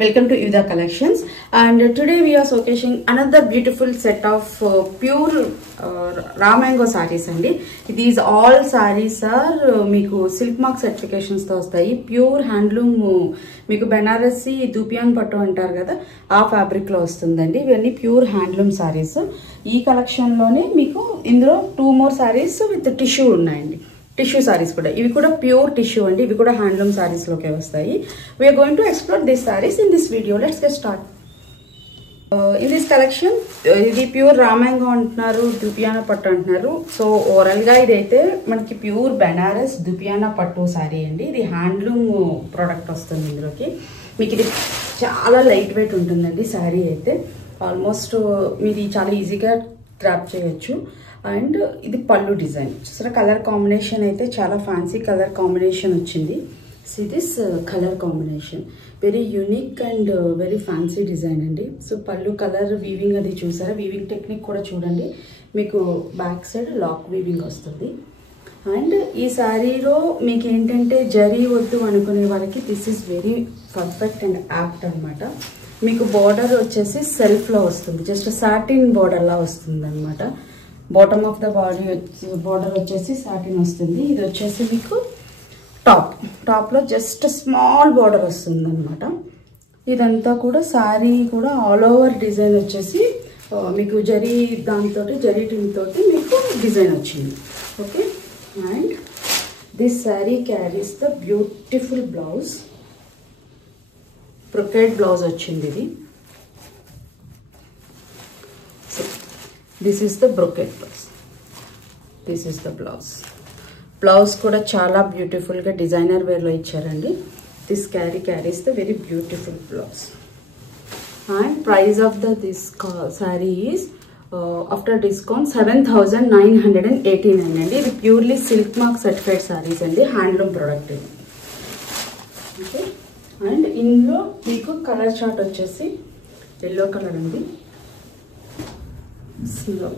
welcome to Yuda Collections, and today we are showcasing another beautiful set of pure raw mango sarees andi. These all sarees are meeku silk mark certifications tho vastayi. Pure handloom meeku Banarasi Dupiyan pattu antaru kada aa fabric lo vastundandi. Ivanni pure handloom sarees. Ee collection lone meeku indulo two more sarees with tissue unnayandi. Tissue sarees kuda ivi kuda pure tissue andi, ivi kuda handloom sarees loke vastayi. We are going to explore these sarees in this video. Let's get started. In this collection ఇది pure రామాంగో అంటున్నారు, దుపియానా పట్టు అంటున్నారు. So overall గా ఇదైతే మనకి pure Banaras దుపియానా పట్టు sorry అండి. ఇది హ్యాండ్లూమ్ ప్రోడక్ట్ వస్తుంది. ఇందులోకి మీకు ఇది చాలా లైట్ వెయిట్ ఉంటుందండి. సారీ అయితే ఆల్మోస్ట్ మీరు చాలా ఈజీగా గ్రాప్ చేయొచ్చు. అండ్ ఇది పళ్ళు డిజైన్ చూసారా, కలర్ కాంబినేషన్ అయితే చాలా ఫ్యాన్సీ కలర్ కాంబినేషన్ వచ్చింది. See this color combination, very unique and very fancy design andi. So pallu color weaving adi chusara, weaving technique kuda chudandi, meeku back side lock weaving vastundi. And ee saree lo meeku entante jari oddu anukune variki this is very perfect and apt anamata. Meeku border vachesi self lo vastundi, just satin border la vastundi anamata. Bottom of the body border vachesi satin vastundi. Idi vachesi meeku top లో just small border వస్తుంది అనమాట. ఇదంతా కూడా sorry కూడా all over design వచ్చేసి మీకు జరీ దాంతో జరీ టిన్ తోటి మీకు డిజైన్ వచ్చింది. Okay, and this sorry carries the beautiful blouse, brocade blouse వచ్చింది ఇది. This is the brocade blouse, this is the blouse. Blouse కూడా చాలా బ్యూటిఫుల్ గా డిజైనర్ వేర్ లో ఇచ్చారండి. This carries the very beautiful blouse. And price of this sorry is after discount 7,989 అండి. ఇది purely silk mark certified saris అండి, handloom product ఇది. Okay, and ఇందులో మీకు కలర్ చార్ట్ వచ్చేసి ఎల్లో కలర్ అండి.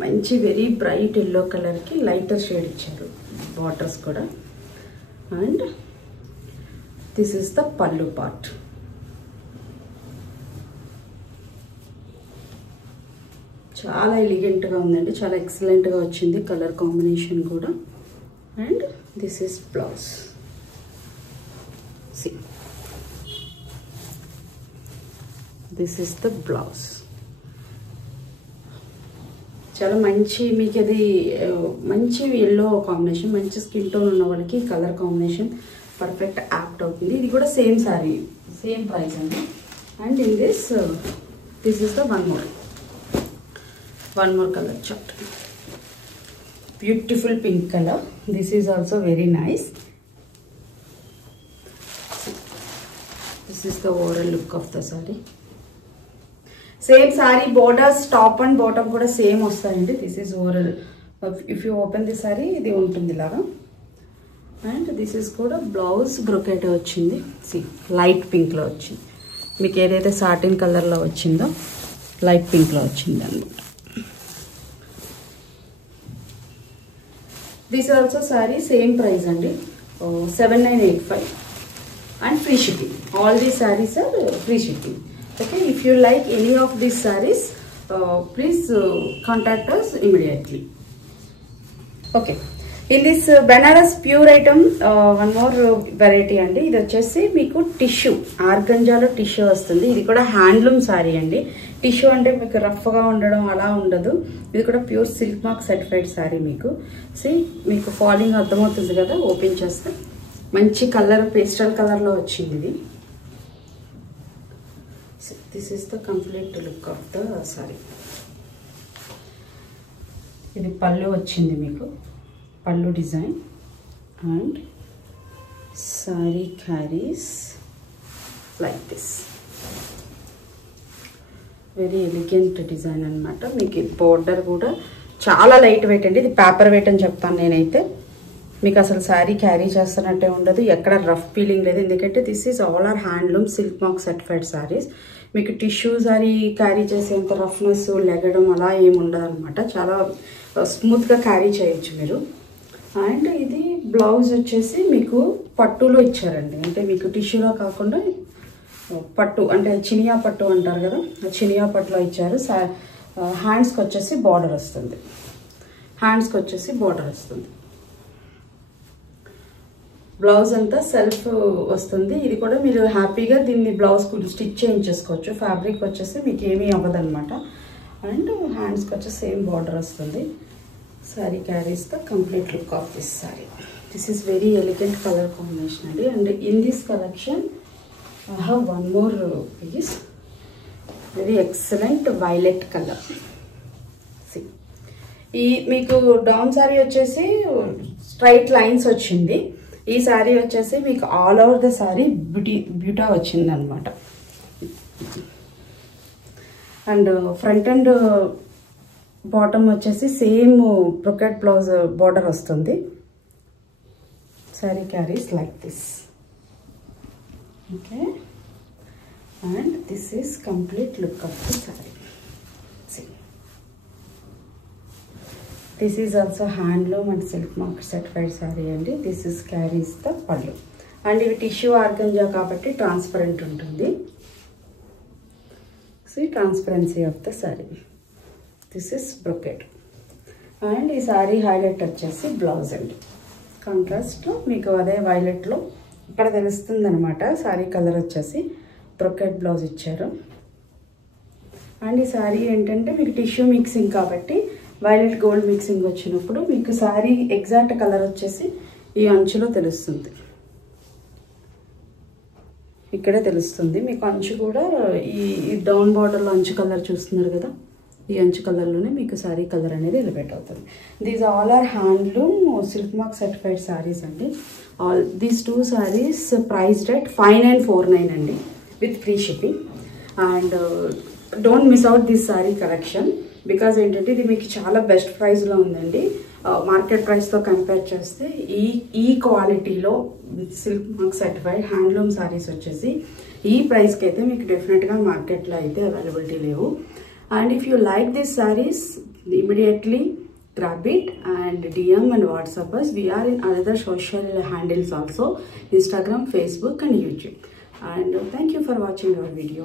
మంచి వెరీ బ్రైట్ ఎల్లో కలర్ కి లైటర్ షేడ్ ఇచ్చారు బార్డర్స్ కూడా. అండ్ దిస్ ఇస్ ద పల్లు పార్ట్. చాలా ఎలిగెంట్ గా ఉందండి, చాలా ఎక్సలెంట్ గా వచ్చింది కలర్ కాంబినేషన్ కూడా. And this is blouse. See, this is the blouse. చాలా మంచి మీకు అది మంచి ఎల్లో కాంబినేషన్, మంచి స్కిన్ టోన్ ఉన్న వాళ్ళకి కలర్ కాంబినేషన్ పర్ఫెక్ట్ యాప్ట్ అవుతుంది. ఇది కూడా సేమ్ సారీ, సేమ్ ప్రైస్ అండి. And in this is the one more colour chart, beautiful pink colour. This is also very nice. This is the overall look of the sorry. Same sorry borders top and bottom కూడా same వస్తాయండి. This is overall, if you open the sorry ఇది ఉంటుంది ఇలాగా. And this is కూడా blouse brocade వచ్చింది. Light pink లో వచ్చింది, మీకు ఏదైతే సాటిన్ కలర్ లో వచ్చిందో లైట్ పింక్ లో వచ్చింది అనమాట. This also sari same price అండి, 7,985 and free shipping. All these saris are free shipping. Okay, if you like any of these sarees, please contact us immediately. Okay, in this Banaras pure item, one more variety andi. Idi vachesi meeku tissue, arganjalo tissue vastundi. Idi kuda handloom saree andi. Tissue ante meeku rough ga undadam ala undadu. Idi kuda pure silk mark certified saree meeku. See, meeku falling ardhamautundi kada open cheste manchi color pastel color lo vachindi idi. This is the complete look of the saree. ఇది పళ్ళు వచ్చింది మీకు, పళ్ళు design. And sorry carries like this, very elegant design అనమాట. మీకు border కూడా చాలా light weight అండి. ఇది పేపర్ వెయిట్ అని చెప్తాను నేనైతే. మీకు అసలు శారీ క్యారీ చేస్తున్నట్టే ఉండదు, ఎక్కడ రఫ్ ఫీలింగ్ లేదు. ఎందుకంటే this is all are handloom silk mark certified saris. మీకు టిష్యూ సారీ క్యారీ చేసేంత రఫ్నెస్ లెగడం అలా ఏమి ఉండదు అనమాట. చాలా స్మూత్గా క్యారీ చేయొచ్చు మీరు. అండ్ ఇది బ్లౌజ్ వచ్చేసి మీకు పట్టులో ఇచ్చారండి, అంటే మీకు టిష్యూలో కాకుండా పట్టు అంటే చినియా పట్టు అంటారు కదా, చినియా పట్టులో ఇచ్చారు. హ్యాండ్స్కి వచ్చేసి బార్డర్ వస్తుంది, హ్యాండ్స్కి వచ్చేసి బార్డర్ వస్తుంది. బ్లౌజ్ అంతా సెల్ఫ్ వస్తుంది. ఇది కూడా మీరు హ్యాపీగా దీన్ని బ్లౌజ్ స్టిచ్ చేయించేసుకోవచ్చు. ఫ్యాబ్రిక్ వచ్చేసి మీకు ఏమీ అవ్వదన్నమాట. అండ్ హ్యాండ్స్కి వచ్చేసి సేమ్ బార్డర్ వస్తుంది. Sari carries the complete look of this sari. This is very elegant colour combination అండి. And in this collection I have one more piece, very excellent violet color. See, ఈ మీకు down sorry వచ్చేసి straight lines వచ్చింది. ఈ sorry వచ్చేసి మీకు all over the sorry బ్యూటా వచ్చింది అనమాట. అండ్ ఫ్రంట్ అండ్ బాటమ్ వచ్చేసి సేమ్ బ్రొకెట్ బ్లౌజ్ బార్డర్ వస్తుంది. Sari carries like this. Okay, and this is complete look of the saree. See, this is also handloom and silk mark certified saree and this is carries the pallu and ఇది tissue organza kabatti transparent untundi. See transparency of the saree. This is brocade and ఈ saree highlight వచ్చేసి blouse అండి. Contrast మీకు అదే violet లో ఇక్కడ తెలుస్తుంది అనమాట. సారీ కలర్ వచ్చేసి బ్రొకెట్ బ్లౌజ్ ఇచ్చారు. అండ్ ఈ సారీ ఏంటంటే మీకు టిష్యూ మిక్సింగ్ కాబట్టి వైలెట్ గోల్డ్ మిక్సింగ్ వచ్చినప్పుడు మీకు సారీ ఎగ్జాక్ట్ కలర్ వచ్చేసి ఈ అంచులో తెలుస్తుంది. ఇక్కడే తెలుస్తుంది మీకు అంచు కూడా. ఈ డౌన్ బార్డర్లో అంచు కలర్ చూస్తున్నారు కదా, ఈ అంచు కలర్లోనే మీకు సారీ కలర్ అనేది ఎలివేట్ అవుతుంది. These all are handloom silk mark certified saris అండి. All these 2 saris priced at 5949 అండి with free shipping. And don't miss out this sari collection because ఏంటంటే ఇది మీకు చాలా బెస్ట్ ప్రైస్లో ఉందండి. మార్కెట్ ప్రైస్తో కంపేర్ చేస్తే ఈ క్వాలిటీలో silk mark certified handloom saris వచ్చేసి ఈ ప్రైస్కి అయితే మీకు డెఫినెట్గా మార్కెట్లో అయితే అవైలబిలిటీ లేవు. And if you like these sarees, immediately grab it and DM and WhatsApp us. We are in other social handles also, Instagram, Facebook and YouTube. And thank you for watching our video.